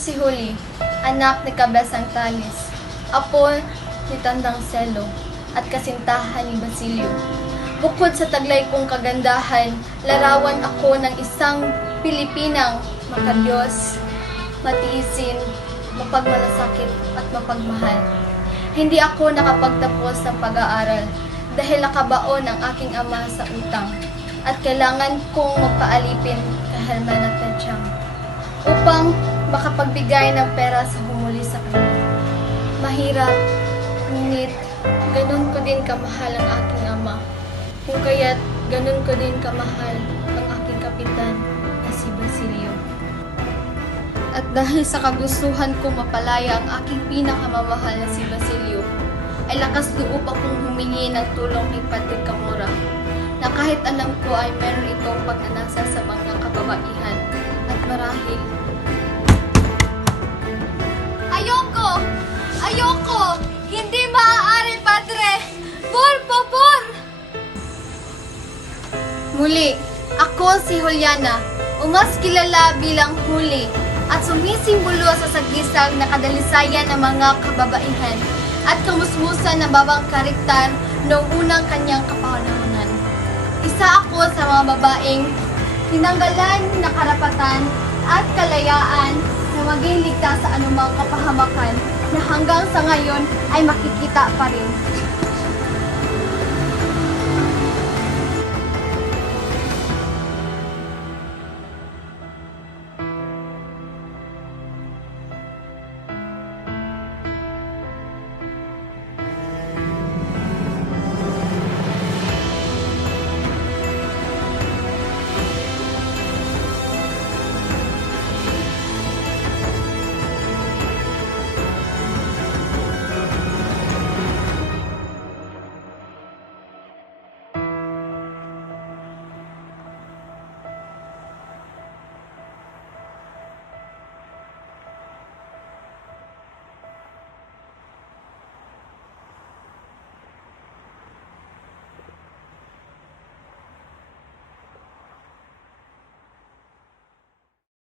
si Huli, anak ni Kabesang Talis, apo ni Tandang Selo, at kasintahan ni Basilio. Bukod sa taglay kong kagandahan, larawan ako ng isang Pilipinang makadiyos, matiisin, mapagmalasakit at mapagmahal. Hindi ako nakapagtapos ng pag-aaral dahil nakabaon ang aking ama sa utang at kailangan kong magpaalipin kahalman at tadyang upang makapagbigay ng pera sa humuli sa kanya. Mahirap, ngunit ganun ko din kamahal ang aking ama. Kung kaya't ganun ko din kamahal ang aking kapitan na si Basilio. At dahil sa kagustuhan ko mapalaya ang aking pinakamamahal na si Basilio, ay lakas loob akong humingi ng tulong kay Patrick Camora na kahit alam ko ay meron itong pagnanasa sa mga kababaihan at marahil. Ayoko! Ayoko! Hindi maaari, Padre! Por favor! Muli, ako si Juliana, o mas kilala bilang Huli, at sumisimbolo sa sagisag na kadalisayan ng mga kababaihan at kamusmusan ng babang karakter noong unang kanyang kapanahonan. Isa ako sa mga babaeng tinanggalan ng karapatan at kalayaan na maging ligtas sa anumang kapahamakan na hanggang sa ngayon ay makikita pa rin.